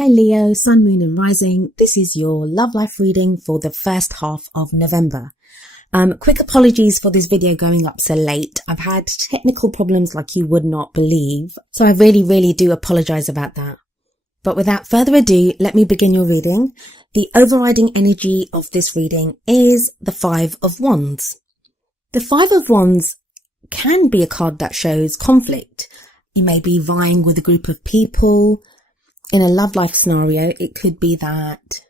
Hi Leo, Sun, Moon and Rising. This is your love life reading for the first half of November. Quick apologies for this video going up so late. I've had technical problems like you would not believe, so I really do apologize about that. But without further ado, let me begin your reading. The overriding energy of this reading is the Five of Wands. The Five of Wands can be a card that shows conflict. You may be vying with a group of people. In a love life scenario, it could be that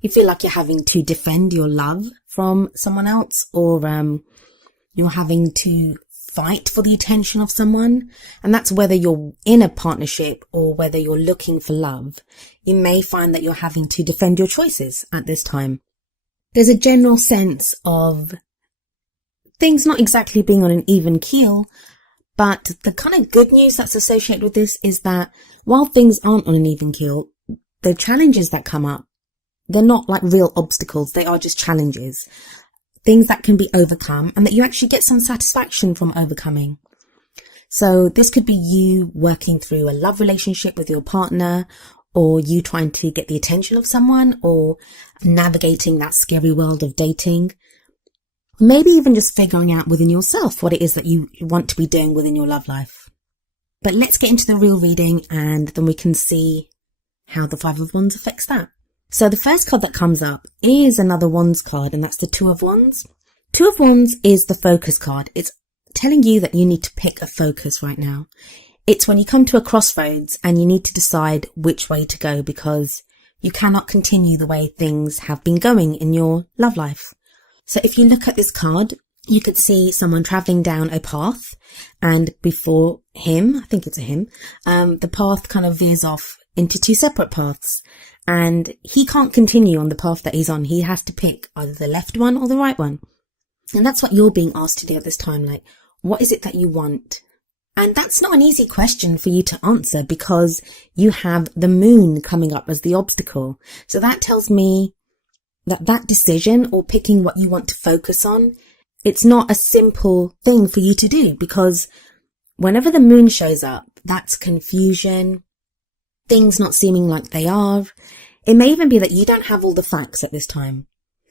you feel like you're having to defend your love from someone else, or you're having to fight for the attention of someone. And that's whether you're in a partnership or whether you're looking for love. You may find that you're having to defend your choices at this time. There's a general sense of things not exactly being on an even keel, but the kind of good news that's associated with this is that while things aren't on an even keel, the challenges that come up, they're not like real obstacles. They are just challenges, things that can be overcome and that you actually get some satisfaction from overcoming. So this could be you working through a love relationship with your partner, or you trying to get the attention of someone, or navigating that scary world of dating. Maybe even just figuring out within yourself what it is that you want to be doing within your love life. But let's get into the real reading and then we can see how the Five of Wands affects that. So the first card that comes up is another Wands card, and that's the Two of Wands. Two of Wands is the focus card. It's telling you that you need to pick a focus right now. It's when you come to a crossroads and you need to decide which way to go, because you cannot continue the way things have been going in your love life. So if you look at this card, you could see someone traveling down a path, and before him, I think it's a him, the path kind of veers off into two separate paths, and he can't continue on the path that he's on. He has to pick either the left one or the right one. And that's what you're being asked to do at this time. Like, what is it that you want? And that's not an easy question for you to answer, because you have the moon coming up as the obstacle. So that tells me that decision, or picking what you want to focus on, it's not a simple thing for you to do, because whenever the moon shows up, that's confusion, things not seeming like they are. It may even be that you don't have all the facts at this time.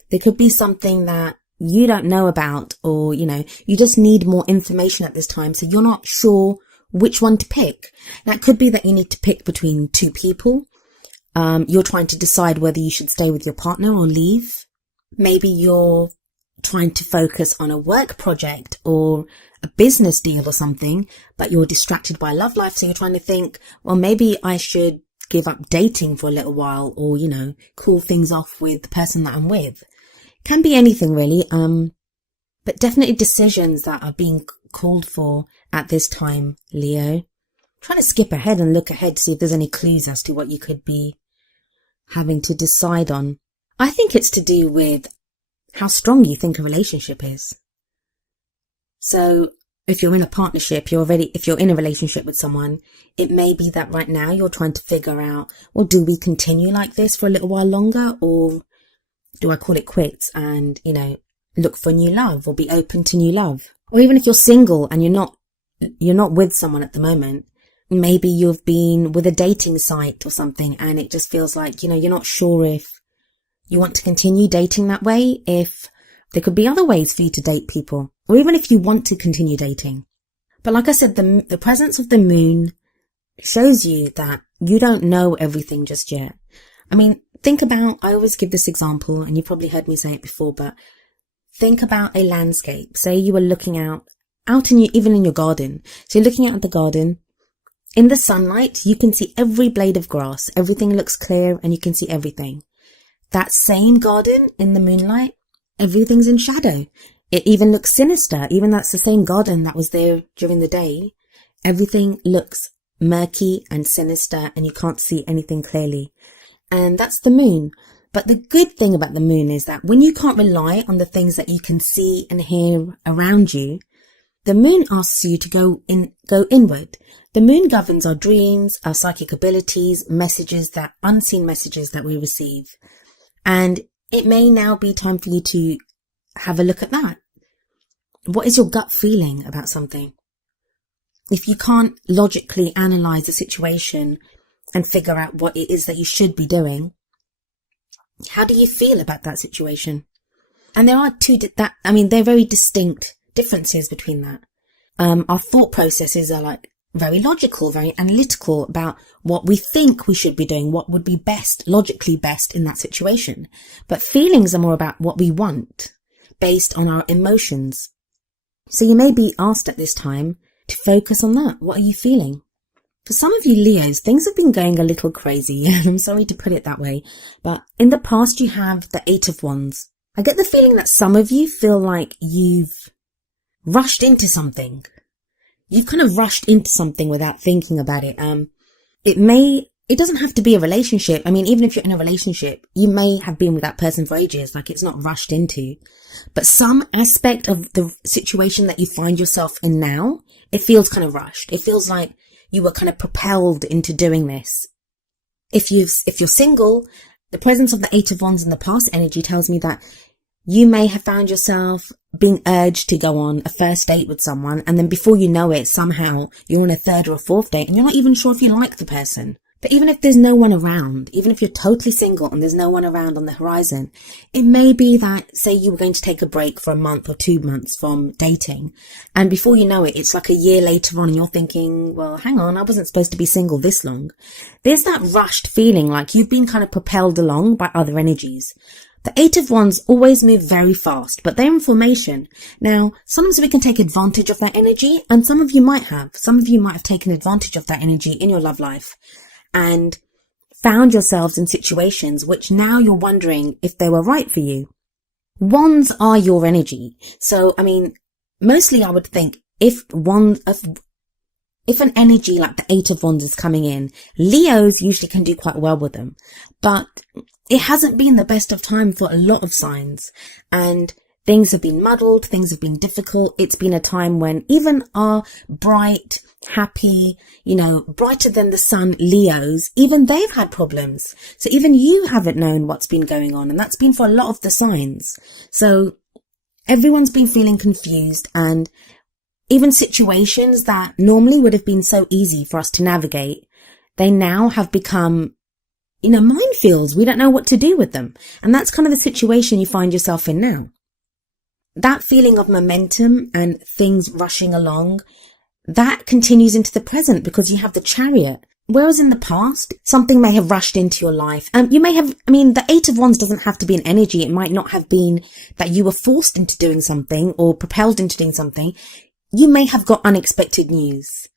There could be something that you don't know about, or, you just need more information at this time, so you're not sure which one to pick. Now, it could be that you need to pick between two people. You're trying to decide whether you should stay with your partner or leave. Maybe you're trying to focus on a work project or a business deal or something, but you're distracted by love life. So you're trying to think, well, maybe I should give up dating for a little while, or, cool things off with the person that I'm with. Can be anything really. But definitely decisions that are being called for at this time, Leo. Trying to skip ahead and look ahead to see if there's any clues as to what you could be having to decide on. I think it's to do with how strong you think a relationship is. So if you're in a partnership, if you're in a relationship with someone, it may be that right now you're trying to figure out, well, do we continue like this for a little while longer, or do I call it quits and, look for new love, or be open to new love? Or even if you're single and you're not with someone at the moment, maybe you've been with a dating site or something, and it just feels like, you're not sure if you want to continue dating that way, if there could be other ways for you to date people, or even if you want to continue dating. But like I said, the presence of the moon shows you that you don't know everything just yet. I mean, I always give this example, and you've probably heard me say it before, but think about a landscape. Say you were looking even in your garden. So you're looking out at the garden. In the sunlight, you can see every blade of grass. Everything looks clear and you can see everything. That same garden in the moonlight, everything's in shadow. It even looks sinister. Even that's the same garden that was there during the day. Everything looks murky and sinister and you can't see anything clearly. And that's the moon. But the good thing about the moon is that when you can't rely on the things that you can see and hear around you, the moon asks you to go inward. The moon governs our dreams, our psychic abilities, unseen messages that we receive. And it may now be time for you to have a look at that. What is your gut feeling about something? If you can't logically analyze a situation, and figure out what it is that you should be doing. How do you feel about that situation? And there are they're very distinct differences between that. Our thought processes are like very logical, very analytical about what we think we should be doing, what would be best, logically best in that situation. But feelings are more about what we want, based on our emotions. So you may be asked at this time to focus on that. What are you feeling? For some of you Leos, things have been going a little crazy. I'm sorry to put it that way, but in the past you have the 8 of Wands. I get the feeling that some of you feel like you've rushed into something. You've kind of rushed into something without thinking about it. It doesn't have to be a relationship. I mean, even if you're in a relationship, you may have been with that person for ages, like it's not rushed into. But some aspect of the situation that you find yourself in now, it feels kind of rushed. It feels like you were kind of propelled into doing this. If you're single, the presence of the 8 of Wands in the past energy tells me that you may have found yourself being urged to go on a first date with someone, and then before you know it, somehow you're on a 3rd or a 4th date and you're not even sure if you like the person. But even if there's no one around, even if you're totally single and there's no one around on the horizon, it may be that, say you were going to take a break for a month or 2 months from dating, and before you know it, it's like a year later on and you're thinking, well, hang on, I wasn't supposed to be single this long. There's that rushed feeling like you've been kind of propelled along by other energies. The 8 of Wands always move very fast, but they're in formation. Now, sometimes we can take advantage of that energy, and some of you might have. Some of you might have taken advantage of that energy in your love life and found yourselves in situations which now you're wondering if they were right for you. Wands are your energy. So, I mean, mostly I would think if an energy like the 8 of Wands is coming in, Leos usually can do quite well with them. But it hasn't been the best of time for a lot of signs, and things have been muddled, things have been difficult. It's been a time when even our bright, happy, brighter than the sun Leos, even they've had problems. So even you haven't known what's been going on, and that's been for a lot of the signs. So everyone's been feeling confused, and even situations that normally would have been so easy for us to navigate, they now have become minefields. We don't know what to do with them. And that's kind of the situation you find yourself in now. That feeling of momentum and things rushing along, that continues into the present because you have the Chariot. Whereas in the past, something may have rushed into your life. The 8 of Wands doesn't have to be an energy. It might not have been that you were forced into doing something or propelled into doing something. You may have got unexpected news.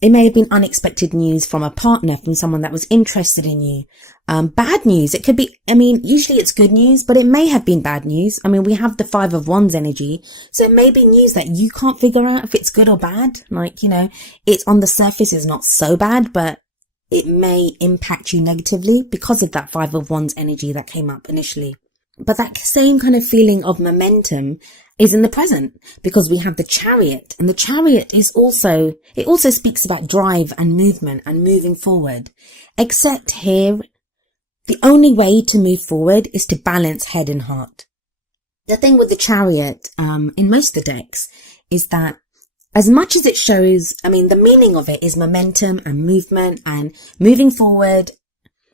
It may have been unexpected news from a partner, from someone that was interested in you. Bad news. It could be, usually it's good news, but it may have been bad news. We have the 5 of Wands energy. So it may be news that you can't figure out if it's good or bad. It's on the surface is not so bad, but it may impact you negatively because of that 5 of Wands energy that came up initially. But that same kind of feeling of momentum is in the present because we have the Chariot, and the Chariot it also speaks about drive and movement and moving forward. Except here, the only way to move forward is to balance head and heart. The thing with the Chariot, in most of the decks, is that as much as it shows, the meaning of it is momentum and movement and moving forward,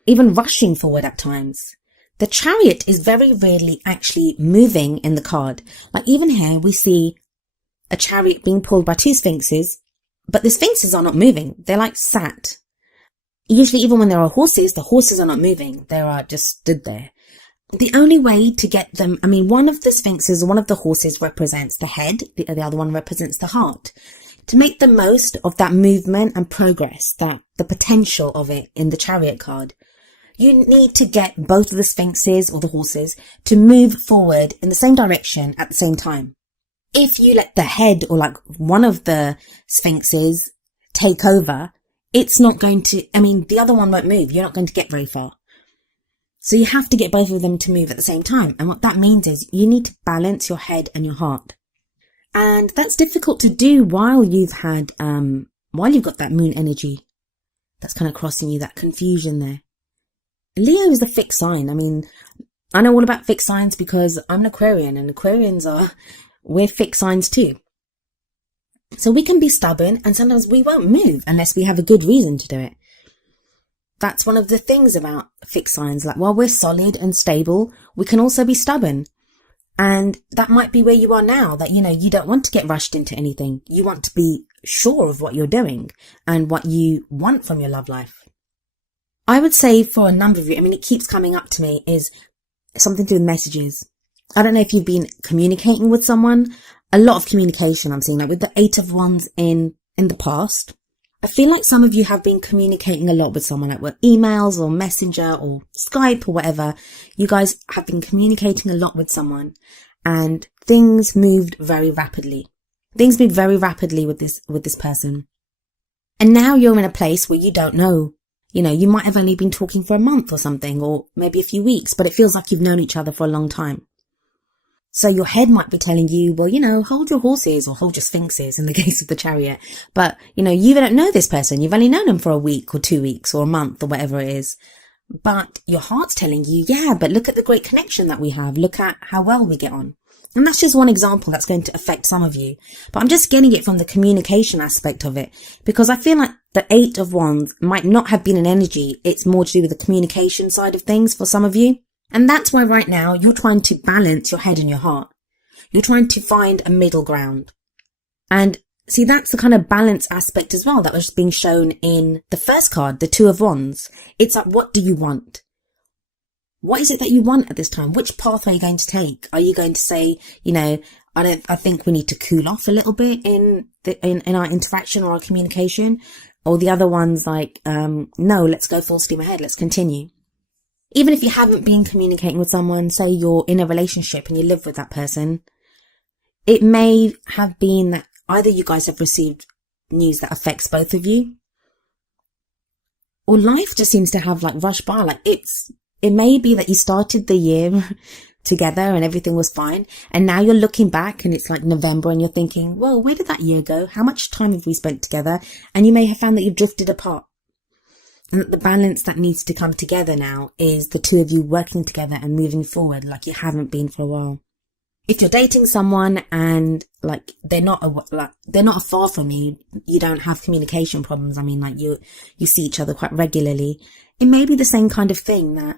even rushing forward at times. The Chariot is very rarely actually moving in the card. Like even here we see a chariot being pulled by 2 sphinxes, but the sphinxes are not moving. They're like sat. Usually even when there are horses, the horses are not moving. They are just stood there. The only way to get them, one of the sphinxes, one of the horses represents the head, the other one represents the heart. To make the most of that movement and progress, the potential of it in the Chariot card, you need to get both of the sphinxes or the horses to move forward in the same direction at the same time. If you let the head or like one of the sphinxes take over, it's not going to, the other one won't move. You're not going to get very far. So you have to get both of them to move at the same time. And what that means is you need to balance your head and your heart. And that's difficult to do while you've got that moon energy that's kind of crossing you, that confusion there. Leo is the fixed sign. I know all about fixed signs because I'm an Aquarian, and we're fixed signs too. So we can be stubborn, and sometimes we won't move unless we have a good reason to do it. that's one of the things about fixed signs. Like, while we're solid and stable, we can also be stubborn. And that might be where you are now, that, you don't want to get rushed into anything. You want to be sure of what you're doing and what you want from your love life. I would say for a number of you, it keeps coming up to me, is something to do with messages. I don't know if you've been communicating with someone. A lot of communication I'm seeing, like with the 8 of Wands in the past. I feel like some of you have been communicating a lot with someone, like with emails or Messenger or Skype or whatever. You guys have been communicating a lot with someone, and things moved very rapidly. Things moved very rapidly with this person. And now you're in a place where you don't know. You might have only been talking for a month or something, or maybe a few weeks, but it feels like you've known each other for a long time. So your head might be telling you, well, hold your horses or hold your sphinxes in the case of the Chariot. But, you don't know this person. You've only known them for a week or 2 weeks or a month or whatever it is. But your heart's telling you, yeah, but look at the great connection that we have. Look at how well we get on. And that's just one example that's going to affect some of you. But I'm just getting it from the communication aspect of it, because I feel like the 8 of Wands might not have been an energy. It's more to do with the communication side of things for some of you. And that's why right now you're trying to balance your head and your heart. You're trying to find a middle ground. And see, that's the kind of balance aspect as well that was being shown in the first card, the 2 of Wands. It's like, what do you want? What is it that you want at this time? Which path are you going to take? Are you going to say, I think we need to cool off a little bit in our interaction or our communication? Or the other one's like, no, let's go full steam ahead. Let's continue. Even if you haven't been communicating with someone, say you're in a relationship and you live with that person, it may have been that either you guys have received news that affects both of you, or life just seems to have rushed by. It may be that you started the year together and everything was fine, and now you're looking back and it's like November and you're thinking, well, where did that year go? How much time have we spent together? And you may have found that you've drifted apart. And the balance that needs to come together now is the 2 of you working together and moving forward like you haven't been for a while. If you're dating someone and they're not afar from you, you don't have communication problems. You see each other quite regularly. It may be the same kind of thing, that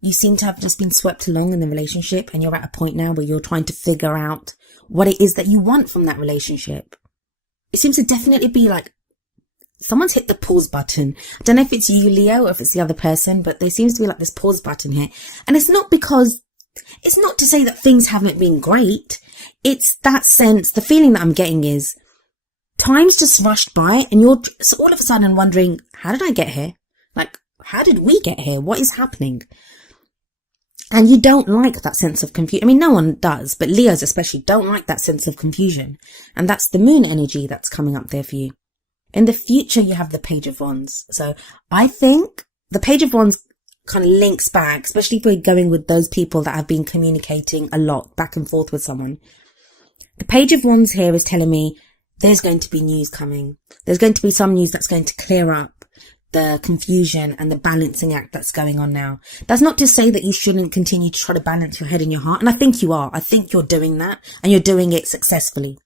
you seem to have just been swept along in the relationship and you're at a point now where you're trying to figure out what it is that you want from that relationship. It seems to definitely be someone's hit the pause button. I don't know if it's you, Leo, or if it's the other person, but there seems to be this pause button here. And it's not to say that things haven't been great. It's that sense, the feeling that I'm getting is time's just rushed by and you're all of a sudden wondering, how did I get here? How did we get here? What is happening? And you don't like that sense of confusion. No one does, but Leos especially don't like that sense of confusion. And that's the moon energy that's coming up there for you. In the future, you have the Page of Wands. So I think the Page of Wands kind of links back, especially if we're going with those people that have been communicating a lot back and forth with someone. The Page of Wands here is telling me there's going to be news coming. There's going to be some news that's going to clear up the confusion and the balancing act that's going on now. That's not to say that you shouldn't continue to try to balance your head and your heart. And I think you are. I think you're doing that and you're doing it successfully.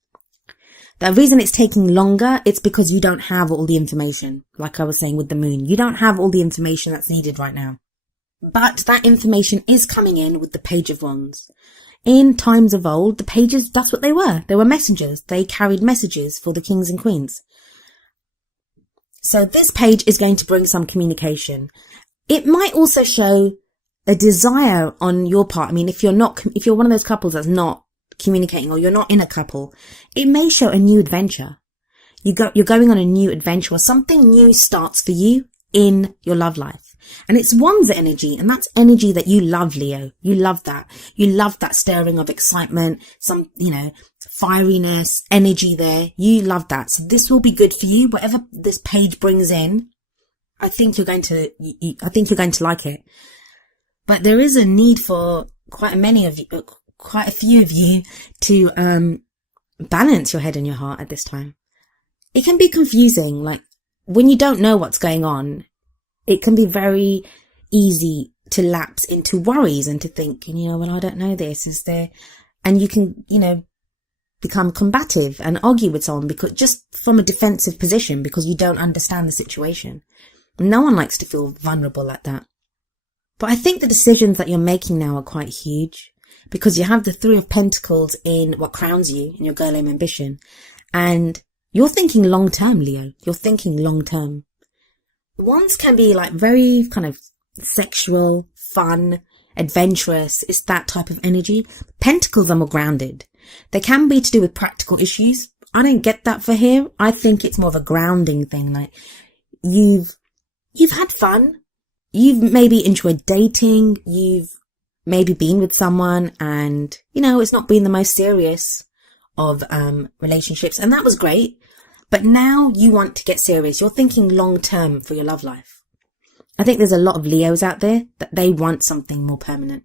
The reason it's taking longer, it's because you don't have all the information. Like I was saying with the moon, you don't have all the information that's needed right now. But that information is coming in with the Page of Wands. In times of old, the pages, that's what they were. They were messengers. They carried messages for the kings and queens. So this page is going to bring some communication. It might also show a desire on your part. If you're one of those couples that's not communicating, or you're not in a couple, it may show a new adventure. You're going on a new adventure, or something new starts for you in your love life. And it's Wands energy, and that's energy that you love, Leo. You love that. You love that stirring of excitement, some, fieriness, energy there. You love that. So this will be good for you. Whatever this page brings in, I think you're going to like it. But there is a need for quite a few of you to balance your head and your heart at this time. It can be confusing. When you don't know what's going on, it can be very easy to lapse into worries and to think, well, I don't know this, is there? And you can, become combative and argue with someone because just from a defensive position, because you don't understand the situation. No one likes to feel vulnerable like that. But I think the decisions that you're making now are quite huge, because you have the Three of Pentacles in what crowns you in your Girl Aim ambition. And you're thinking long term, Leo. You're thinking long term. Wands can be like very kind of sexual, fun, adventurous. It's that type of energy. Pentacles are more grounded. They can be to do with practical issues. I don't get that for here. I think it's more of a grounding thing. Like you've had fun. You've maybe enjoyed dating. You've maybe been with someone and, you know, it's not been the most serious of relationships. And that was great. But now you want to get serious. You're thinking long term for your love life. I think there's a lot of Leos out there that they want something more permanent.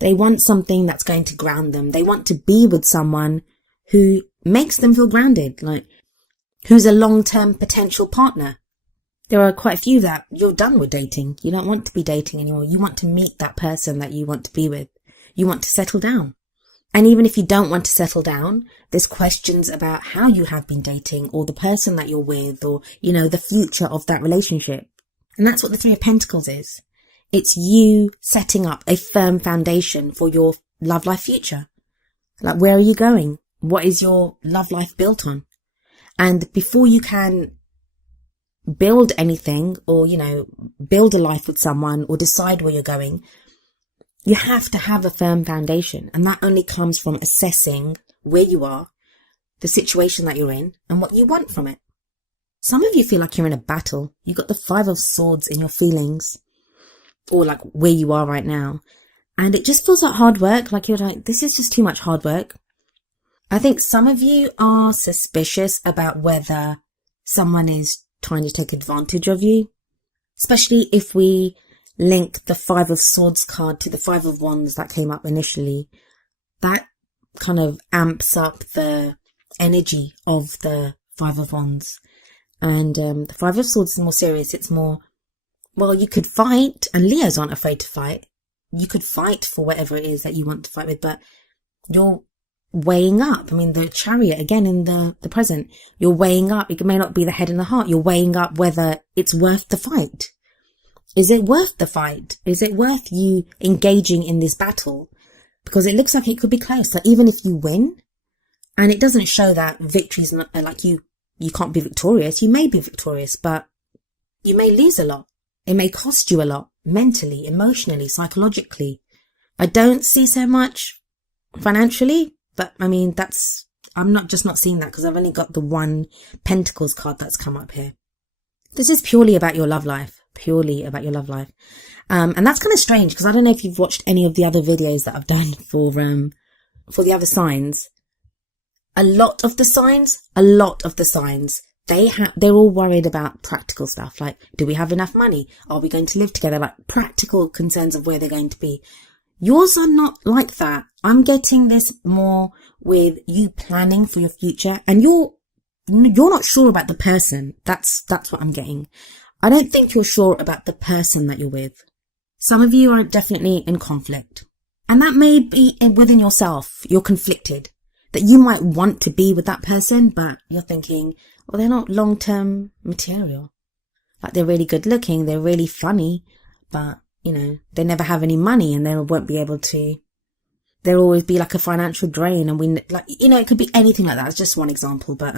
They want something that's going to ground them. They want to be with someone who makes them feel grounded, like who's a long-term potential partner. There are quite a few that you're done with dating. You don't want to be dating anymore. You want to meet that person that you want to be with. You want to settle down. And even if you don't want to settle down, there's questions about how you have been dating or the person that you're with or, you know, the future of that relationship. And that's what the Three of Pentacles is. It's you setting up a firm foundation for your love life future. Like, where are you going? What is your love life built on? And before you can build anything or, you know, build a life with someone or decide where you're going, you have to have a firm foundation. And that only comes from assessing where you are, the situation that you're in, and what you want from it. Some of you feel like you're in a battle. You've got the Five of Swords in your feelings, or like where you are right now. And it just feels like hard work. Like you're like, this is just too much hard work. I think some of you are suspicious about whether someone is trying to take advantage of you, especially if we link the Five of Swords card to the Five of Wands that came up initially. That kind of amps up the energy of the Five of Wands. And the Five of Swords is more serious. It's more, well, you could fight, and Leos aren't afraid to fight. You could fight for whatever it is that you want to fight with, but you're weighing up. I mean, the Chariot, again, in the present, you're weighing up. It may not be the head and the heart. You're weighing up whether it's worth the fight. Is it worth the fight? Is it worth you engaging in this battle? Because it looks like it could be close. Like, even if you win, and it doesn't show that victory's not, like you can't be victorious. You may be victorious, but you may lose a lot. It may cost you a lot, mentally, emotionally, psychologically. I don't see so much financially, but I mean, I'm not seeing that because I've only got the one Pentacles card that's come up here. This is purely about your love life. Purely about your love life. And that's kind of strange because I don't know if you've watched any of the other videos that I've done for the other signs. A lot of the signs, they're all worried about practical stuff. Like, do we have enough money? Are we going to live together? Like, practical concerns of where they're going to be. Yours are not like that. I'm getting this more with you planning for your future, and you're not sure about the person. That's what I'm getting. I don't think you're sure about the person that you're with. Some of you are definitely in conflict. And that may be within yourself. You're conflicted. That you might want to be with that person, but you're thinking, well, they're not long-term material. Like, they're really good looking, they're really funny, but, you know, they never have any money and they won't be able to. There'll always be like a financial drain, and it could be anything like that. It's just one example, but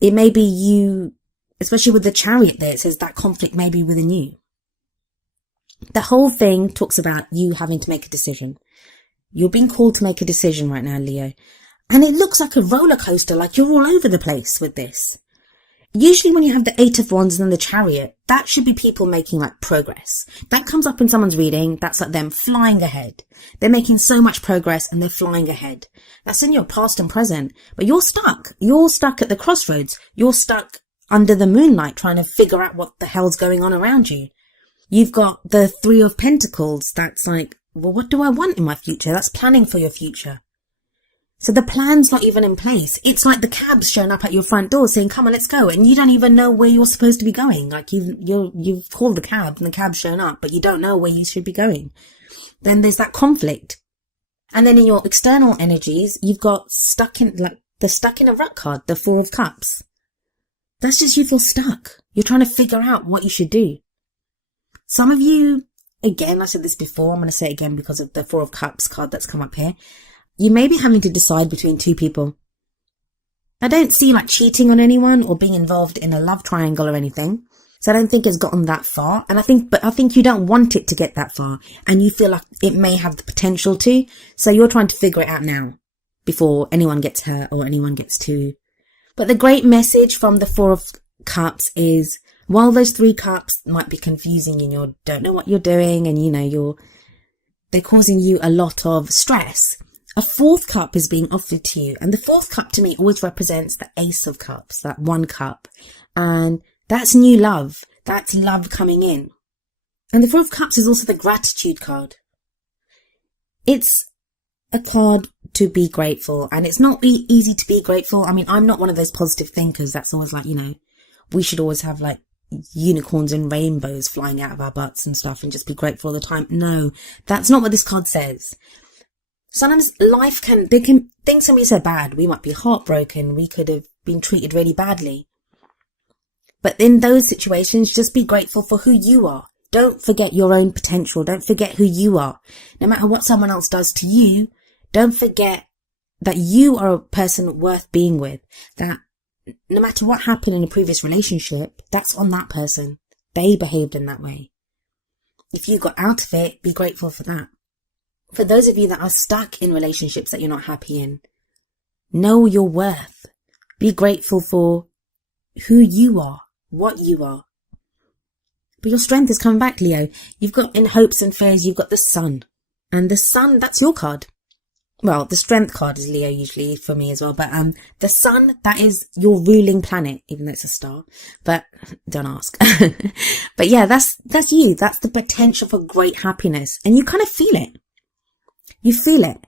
it may be you. Especially with the Chariot there, it says that conflict may be within you. The whole thing talks about you having to make a decision. You're being called to make a decision right now, Leo. And it looks like a roller coaster, like you're all over the place with this. Usually when you have the Eight of Wands and then the Chariot, that should be people making like progress. That comes up in someone's reading. That's like them flying ahead. They're making so much progress and they're flying ahead. That's in your past and present. But you're stuck. You're stuck at the crossroads. You're stuck under the moonlight trying to figure out what the hell's going on around you. You've got the Three of Pentacles. That's like, well, what do I want in my future? That's planning for your future. So the plan's not even in place. It's like the cab's showing up at your front door saying, come on, let's go. And you don't even know where you're supposed to be going. Like you've called the cab and the cab's shown up, but you don't know where you should be going. Then there's that conflict. And then in your external energies, you've got stuck in a rut card, the Four of Cups. That's just you feel stuck. You're trying to figure out what you should do. Some of you, again, I said this before, I'm going to say it again because of the Four of Cups card that's come up here. You may be having to decide between two people. I don't see like cheating on anyone or being involved in a love triangle or anything. So I don't think it's gotten that far. And I think you don't want it to get that far. And you feel like it may have the potential to. So you're trying to figure it out now before anyone gets hurt or anyone gets to. But the great message from the Four of Cups is, while those 3 cups might be confusing and you don't know what you're doing and they're causing you a lot of stress, a 4th cup is being offered to you. And the 4th cup to me always represents the Ace of Cups, that 1 cup. And that's new love. That's love coming in. And the 4 of Cups is also the gratitude card. It's a card to be grateful. And it's not easy to be grateful. I mean, I'm not one of those positive thinkers that's always like, we should always have like unicorns and rainbows flying out of our butts and stuff and just be grateful all the time. No, that's not what this card says. Sometimes things can be so bad. We might be heartbroken. We could have been treated really badly. But in those situations, just be grateful for who you are. Don't forget your own potential. Don't forget who you are. No matter what someone else does to you, don't forget that you are a person worth being with. That no matter what happened in a previous relationship, that's on that person. They behaved in that way. If you got out of it, be grateful for that. For those of you that are stuck in relationships that you're not happy in, know your worth. Be grateful for who you are, what you are. But your strength is coming back, Leo. You've got, in hopes and fears, you've got the Sun. And the Sun, that's your card. Well, the Strength card is Leo usually for me as well. But the Sun, that is your ruling planet, even though it's a star. But don't ask. But yeah, that's you. That's the potential for great happiness. And you kind of feel it. You feel it.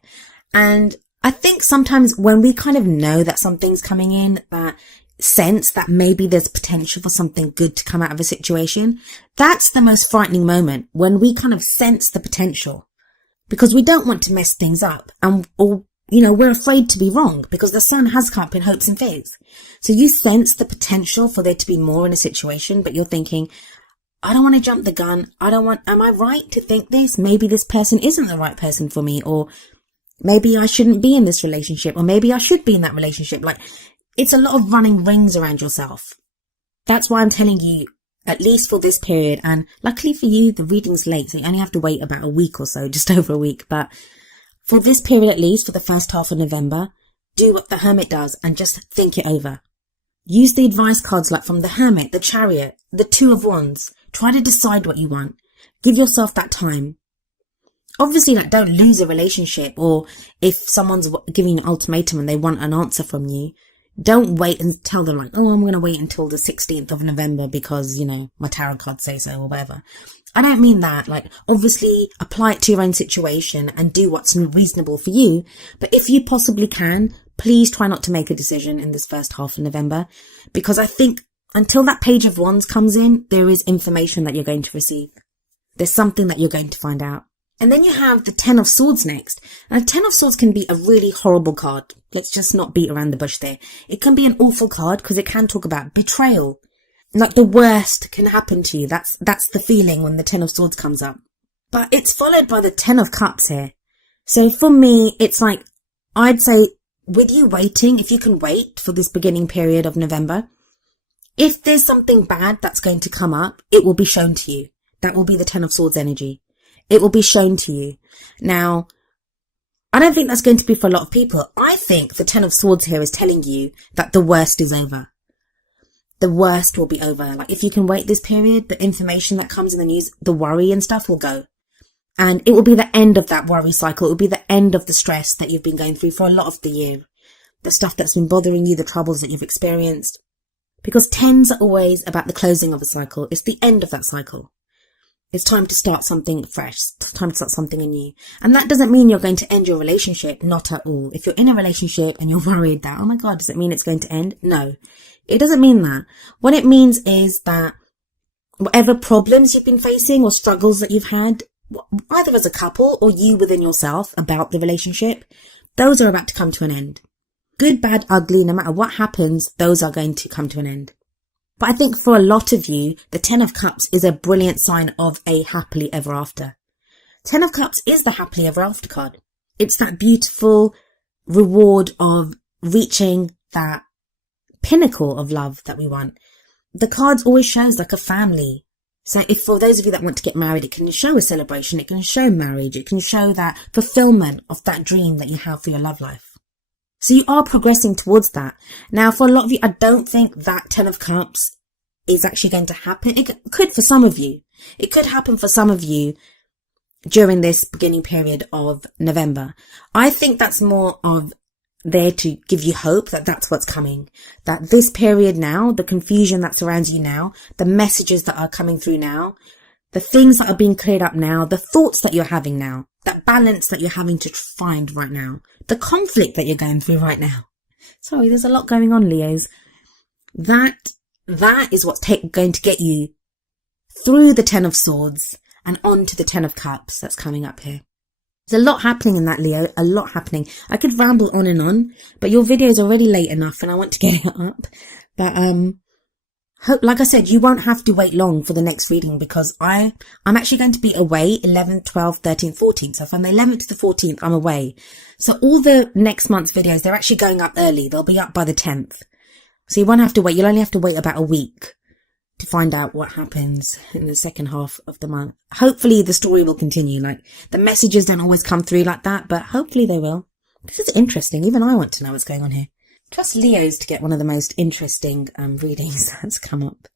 And I think sometimes when we kind of know that something's coming in, that sense that maybe there's potential for something good to come out of a situation, that's the most frightening moment, when we kind of sense the potential, because we don't want to mess things up, or we're afraid to be wrong, because the Sun has come up in hopes and fears. So you sense the potential for there to be more in a situation, but you're thinking, I don't want to jump the gun. Am I right to think this? Maybe this person isn't the right person for me, or maybe I shouldn't be in this relationship, or maybe I should be in that relationship. Like, it's a lot of running rings around yourself. That's why I'm telling you, at least for this period, and luckily for you, the reading's late, so you only have to wait about a week or so, just over a week. But for this period, at least for the first half of November, do what the Hermit does and just think it over. Use the advice cards like from the Hermit, the Chariot, the Two of Wands. Try to decide what you want. Give yourself that time. Obviously, don't lose a relationship, or if someone's giving you an ultimatum and they want an answer from you, don't wait and tell them I'm going to wait until the 16th of November because, my tarot cards say so or whatever. I don't mean that. Obviously, apply it to your own situation and do what's reasonable for you. But if you possibly can, please try not to make a decision in this first half of November, because I think until that Page of Wands comes in, there is information that you're going to receive. There's something that you're going to find out. And then you have the Ten of Swords next. And the Ten of Swords can be a really horrible card. Let's just not beat around the bush there. It can be an awful card because it can talk about betrayal. The worst can happen to you. That's the feeling when the Ten of Swords comes up. But it's followed by the Ten of Cups here. So for me, it's I'd say with you waiting, if you can wait for this beginning period of November, if there's something bad that's going to come up, it will be shown to you. That will be the Ten of Swords energy. It will be shown to you. Now, I don't think that's going to be for a lot of people. I think the Ten of Swords here is telling you that the worst is over. The worst will be over. If you can wait this period, the information that comes in the news, the worry and stuff will go. And it will be the end of that worry cycle. It will be the end of the stress that you've been going through for a lot of the year. The stuff that's been bothering you, the troubles that you've experienced. Because tens are always about the closing of a cycle. It's the end of that cycle. It's time to start something fresh. It's time to start something anew. And that doesn't mean you're going to end your relationship. Not at all. If you're in a relationship and you're worried that, oh my God, does it mean it's going to end? No, it doesn't mean that. What it means is that whatever problems you've been facing or struggles that you've had, either as a couple or you within yourself about the relationship, those are about to come to an end. Good, bad, ugly, no matter what happens, those are going to come to an end. But I think for a lot of you, the Ten of Cups is a brilliant sign of a happily ever after. Ten of Cups is the happily ever after card. It's that beautiful reward of reaching that pinnacle of love that we want. The cards always shows like a family. So if for those of you that want to get married, it can show a celebration, it can show marriage, it can show that fulfillment of that dream that you have for your love life. So you are progressing towards that. Now, for a lot of you, I don't think that Ten of Cups is actually going to happen. It could for some of you. It could happen for some of you during this beginning period of November. I think that's more of there to give you hope that that's what's coming. That this period now, the confusion that surrounds you now, the messages that are coming through now, the things that are being cleared up now, the thoughts that you're having now, that balance that you're having to find right now, the conflict that you're going through right now. Sorry, there's a lot going on, Leos. That is what's going to get you through the Ten of Swords and on to the Ten of Cups that's coming up here. There's a lot happening in that, Leo, a lot happening. I could ramble on and on, but your video is already late enough and I want to get it up. But like I said, you won't have to wait long for the next reading because I'm actually going to be away 11th, 12th, 13th, 14th. So from the 11th to the 14th, I'm away. So all the next month's videos, they're actually going up early. They'll be up by the 10th. So you won't have to wait. You'll only have to wait about a week to find out what happens in the second half of the month. Hopefully the story will continue. Like the messages don't always come through like that, but hopefully they will. This is interesting. Even I want to know what's going on here. Trust Leos to get one of the most interesting readings that's come up.